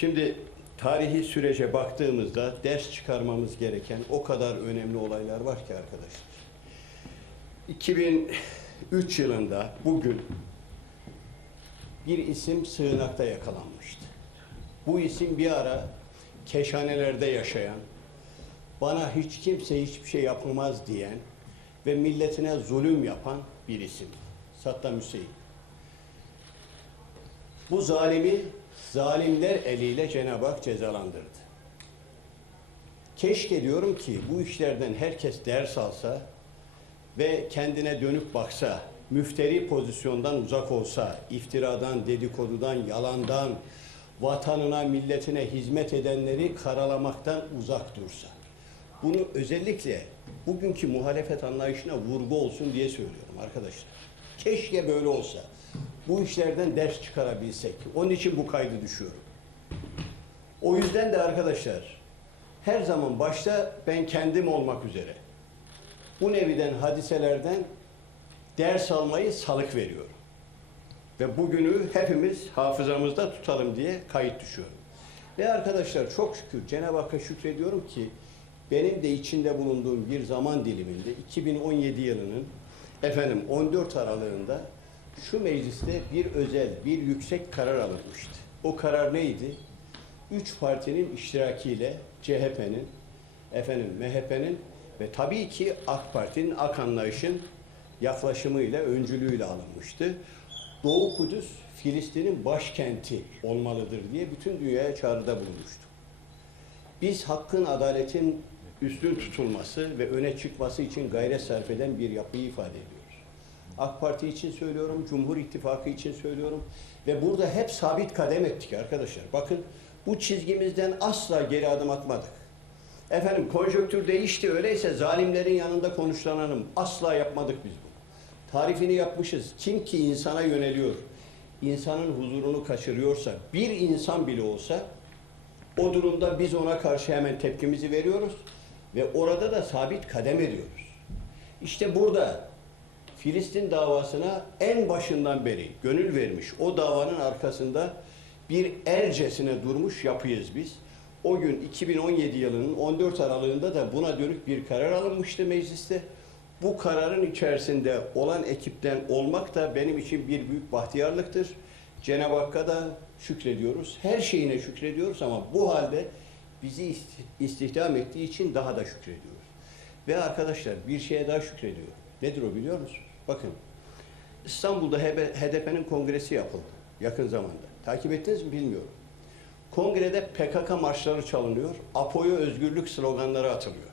Şimdi tarihi sürece baktığımızda ders çıkarmamız gereken o kadar önemli olaylar var ki arkadaşlar. 2003 yılında bugün bir isim sığınakta yakalanmıştı. Bu isim bir ara keşhanelerde yaşayan, bana hiç kimse hiçbir şey yapılmaz diyen ve milletine zulüm yapan bir isim. Saddam Hüseyin. Bu zalimi zalimler eliyle Cenab-ı Hak cezalandırdı. Keşke diyorum ki bu işlerden herkes ders alsa ve kendine dönüp baksa, müfteri pozisyondan uzak olsa, iftiradan, dedikodudan, yalandan, vatanına, milletine hizmet edenleri karalamaktan uzak dursa. Bunu özellikle bugünkü muhalefet anlayışına vurgu olsun diye söylüyorum arkadaşlar. Keşke böyle olsa. Bu işlerden ders çıkarabilsek. Onun için bu kaydı düşüyorum. O yüzden de arkadaşlar her zaman başta ben kendim olmak üzere bu neviden hadiselerden ders almayı salık veriyorum. Ve bugünü hepimiz hafızamızda tutalım diye kayıt düşüyorum. Ve arkadaşlar çok şükür Cenab-ı Hakk'a şükrediyorum ki benim de içinde bulunduğum bir zaman diliminde 2017 yılının efendim 14 aralığında şu mecliste bir özel, bir yüksek karar alınmıştı. O karar neydi? Üç partinin iştirakiyle CHP'nin, efendim MHP'nin ve tabii ki AK Parti'nin AK anlayışın yaklaşımıyla, öncülüğüyle alınmıştı. Doğu Kudüs Filistin'in başkenti olmalıdır diye bütün dünyaya çağrıda bulunmuştu. Biz hakkın, adaletin üstün tutulması ve öne çıkması için gayret sarf eden bir yapıyı ifade ediyoruz. AK Parti için söylüyorum, Cumhur İttifakı için söylüyorum ve burada hep sabit kadem ettik arkadaşlar. Bakın bu çizgimizden asla geri adım atmadık. Efendim konjonktür değişti öyleyse zalimlerin yanında konuşlanalım. Asla yapmadık biz bunu. Tarifini yapmışız. Kim ki insana yöneliyor, insanın huzurunu kaçırıyorsa, bir insan bile olsa o durumda biz ona karşı hemen tepkimizi veriyoruz ve orada da sabit kadem ediyoruz. İşte burada Filistin davasına en başından beri gönül vermiş, o davanın arkasında bir ercesine durmuş yapıyız biz. O gün 2017 yılının 14 aralığında da buna dönük bir karar alınmıştı mecliste. Bu kararın içerisinde olan ekipten olmak da benim için bir büyük bahtiyarlıktır. Cenab-ı Hakk'a da şükrediyoruz. Her şeyine şükrediyoruz ama bu halde bizi isti- istihdam ettiği için daha da şükrediyoruz. Ve arkadaşlar bir şeye daha şükrediyor. Nedir o biliyor musunuz? Bakın İstanbul'da HDP'nin kongresi yapıldı yakın zamanda. Takip ettiniz mi bilmiyorum. Kongrede PKK marşları çalınıyor, APO'ya özgürlük sloganları atılıyor.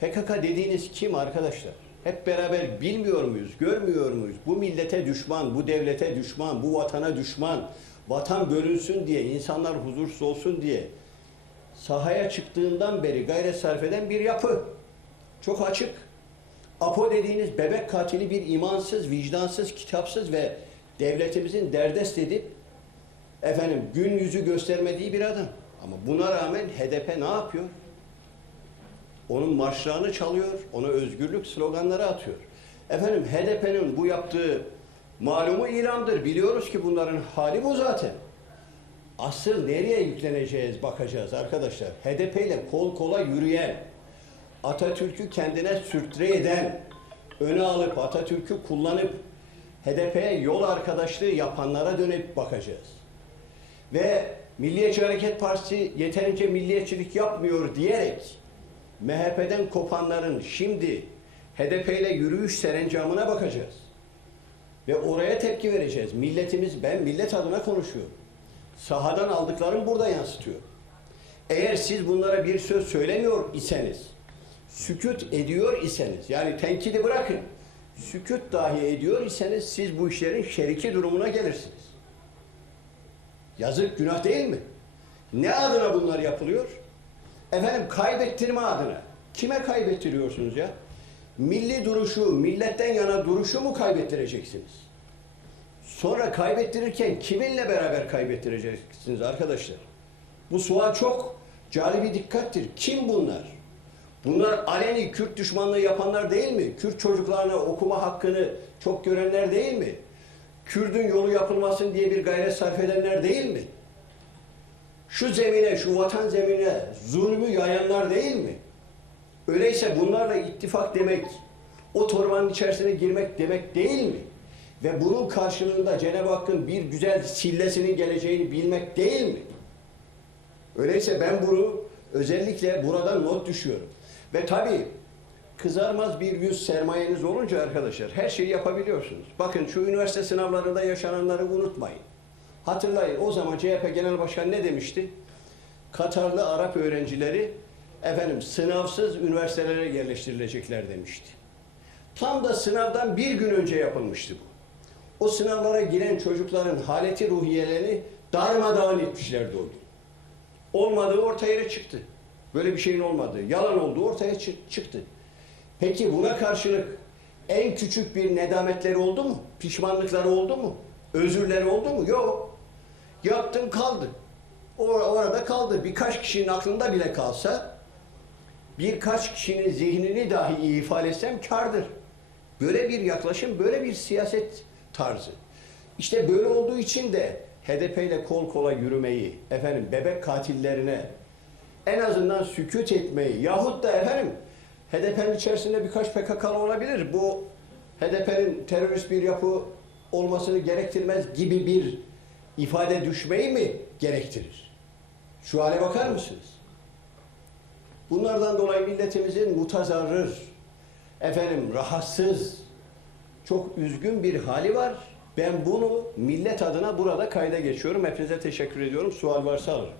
PKK dediğiniz kim arkadaşlar? Hep beraber bilmiyor muyuz, görmüyor muyuz? Bu millete düşman, bu devlete düşman, bu vatana düşman, vatan bölünsün diye, insanlar huzursuz olsun diye sahaya çıktığından beri gayret sarf eden bir yapı. Çok açık. Apo dediğiniz bebek katili bir imansız, vicdansız, kitapsız ve devletimizin derdest edip efendim gün yüzü göstermediği bir adam. Ama buna rağmen HDP ne yapıyor? Onun marşlarını çalıyor, ona özgürlük sloganları atıyor. Efendim HDP'nin bu yaptığı malumu ilandır. Biliyoruz ki bunların hali bu zaten. Asıl nereye yükleneceğiz bakacağız arkadaşlar. HDP ile kol kola yürüyen, Atatürk'ü kendine sürtre eden, öne alıp Atatürk'ü kullanıp HDP'ye yol arkadaşlığı yapanlara dönüp bakacağız. Ve Milliyetçi Hareket Partisi yeterince milliyetçilik yapmıyor diyerek MHP'den kopanların şimdi HDP ile yürüyüş serencamına bakacağız. Ve oraya tepki vereceğiz. Milletimiz, ben millet adına konuşuyorum. Sahadan aldıklarım burada yansıtıyor. Eğer siz bunlara bir söz söylemiyor iseniz, sükut ediyor iseniz, yani tenkidi bırakın, sükut dahi ediyor iseniz siz bu işlerin şeriki durumuna gelirsiniz. Yazık günah değil mi? Ne adına bunlar yapılıyor? Efendim kaybettirme adına. Kime kaybettiriyorsunuz ya? Milli duruşu, milletten yana duruşu mu kaybettireceksiniz? Sonra kaybettirirken kiminle beraber kaybettireceksiniz arkadaşlar? Bu sual çok calibi dikkattir. Kim bunlar? Bunlar aleni Kürt düşmanlığı yapanlar değil mi? Kürt çocuklarına okuma hakkını çok görenler değil mi? Kürdün yolu yapılmasın diye bir gayret sarf edenler değil mi? Şu zemine, şu vatan zemine zulmü yayanlar değil mi? Öyleyse bunlarla ittifak demek, o torbanın içerisine girmek demek değil mi? Ve bunun karşılığında Cenab-ı Hakk'ın bir güzel sillesinin geleceğini bilmek değil mi? Öyleyse ben bunu özellikle buradan not düşüyorum. Ve tabii kızarmaz bir yüz sermayeniz olunca arkadaşlar her şeyi yapabiliyorsunuz. Bakın şu üniversite sınavlarında yaşananları unutmayın. Hatırlayın o zaman CHP Genel Başkanı ne demişti? Katarlı Arap öğrencileri efendim sınavsız üniversitelere yerleştirilecekler demişti. Tam da sınavdan bir gün önce yapılmıştı bu. O sınavlara giren çocukların haleti ruhiyelerini darmadağın etmişlerdi o gün. Olmadığı ortaya çıktı. Böyle bir şeyin olmadığı, yalan olduğu ortaya çı- çıktı. Peki buna karşılık en küçük bir nedametleri oldu mu? Pişmanlıkları oldu mu? Özürleri oldu mu? Yok. Yaptım kaldı. Or- orada kaldı. Birkaç kişinin aklında bile kalsa birkaç kişinin zihnini dahi ifade etsem kardır. Böyle bir yaklaşım, böyle bir siyaset tarzı. İşte böyle olduğu için de HDP ile kol kola yürümeyi, efendim bebek katillerine en azından sükut etmeyi yahut da efendim HDP'nin içerisinde birkaç PKK'lı olabilir. Bu HDP'nin terörist bir yapı olmasını gerektirmez gibi bir ifade düşmeyi mi gerektirir? Şu hale bakar mısınız? Bunlardan dolayı milletimizin mutazarrır, efendim rahatsız, çok üzgün bir hali var. Ben bunu millet adına burada kayda geçiyorum. Hepinize teşekkür ediyorum. Sual varsa alırım.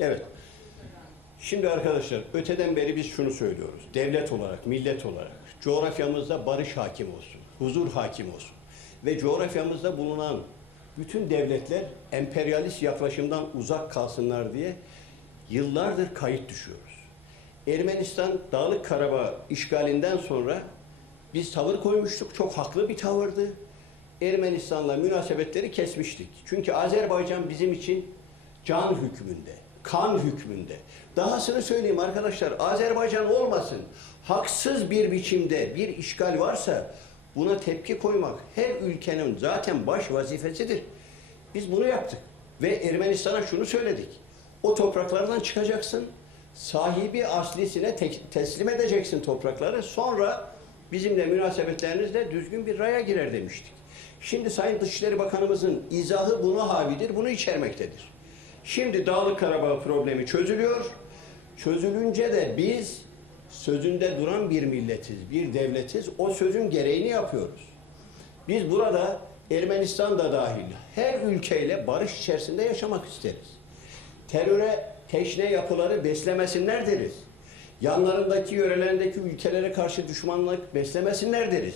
Evet. Şimdi arkadaşlar öteden beri biz şunu söylüyoruz. Devlet olarak, millet olarak coğrafyamızda barış hakim olsun, huzur hakim olsun. Ve coğrafyamızda bulunan bütün devletler emperyalist yaklaşımdan uzak kalsınlar diye yıllardır kayıt düşüyoruz. Ermenistan Dağlık Karabağ işgalinden sonra biz tavır koymuştuk. Çok haklı bir tavırdı. Ermenistan'la münasebetleri kesmiştik. Çünkü Azerbaycan bizim için can hükmünde, kan hükmünde. Dahasını söyleyeyim arkadaşlar, Azerbaycan olmasın. Haksız bir biçimde bir işgal varsa buna tepki koymak her ülkenin zaten baş vazifesidir. Biz bunu yaptık ve Ermenistan'a şunu söyledik. O topraklardan çıkacaksın, sahibi aslisine te- teslim edeceksin toprakları. Sonra bizimle münasebetlerinizle düzgün bir raya girer demiştik. Şimdi Sayın Dışişleri Bakanımızın izahı buna havidir, bunu içermektedir. Şimdi Dağlık Karabağ problemi çözülüyor. Çözülünce de biz sözünde duran bir milletiz, bir devletiz. O sözün gereğini yapıyoruz. Biz burada Ermenistan da dahil her ülkeyle barış içerisinde yaşamak isteriz. Teröre teşne yapıları beslemesinler deriz. Yanlarındaki yörelerindeki ülkelere karşı düşmanlık beslemesinler deriz.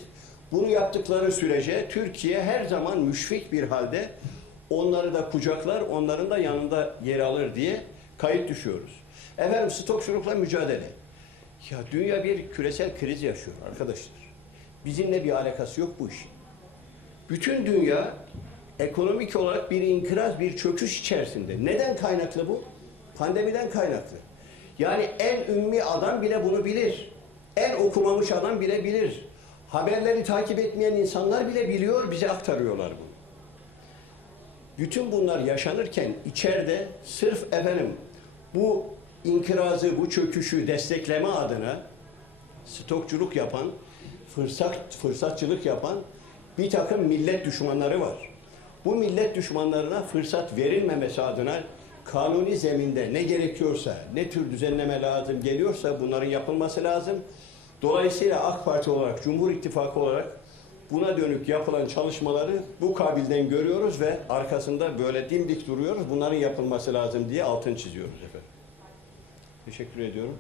Bunu yaptıkları sürece Türkiye her zaman müşfik bir halde onları da kucaklar, onların da yanında yer alır diye kayıt düşüyoruz. Efendim stokçulukla mücadele. Ya dünya bir küresel kriz yaşıyor arkadaşlar. Bizimle bir alakası yok bu işin. Bütün dünya ekonomik olarak bir inkılap, bir çöküş içerisinde. Neden kaynaklı bu? Pandemiden kaynaklı. Yani en ümmi adam bile bunu bilir. En okumamış adam bile bilir. Haberleri takip etmeyen insanlar bile biliyor, bize aktarıyorlar bunu. Bütün bunlar yaşanırken içeride sırf efendim bu inkırazı, bu çöküşü destekleme adına stokçuluk yapan, fırsat fırsatçılık yapan bir takım millet düşmanları var. Bu millet düşmanlarına fırsat verilmemesi adına kanuni zeminde ne gerekiyorsa, ne tür düzenleme lazım geliyorsa bunların yapılması lazım. Dolayısıyla AK Parti olarak, Cumhur İttifakı olarak buna dönük yapılan çalışmaları bu kabilden görüyoruz ve arkasında böyle dimdik duruyoruz. Bunların yapılması lazım diye altın çiziyoruz efendim. Teşekkür ediyorum.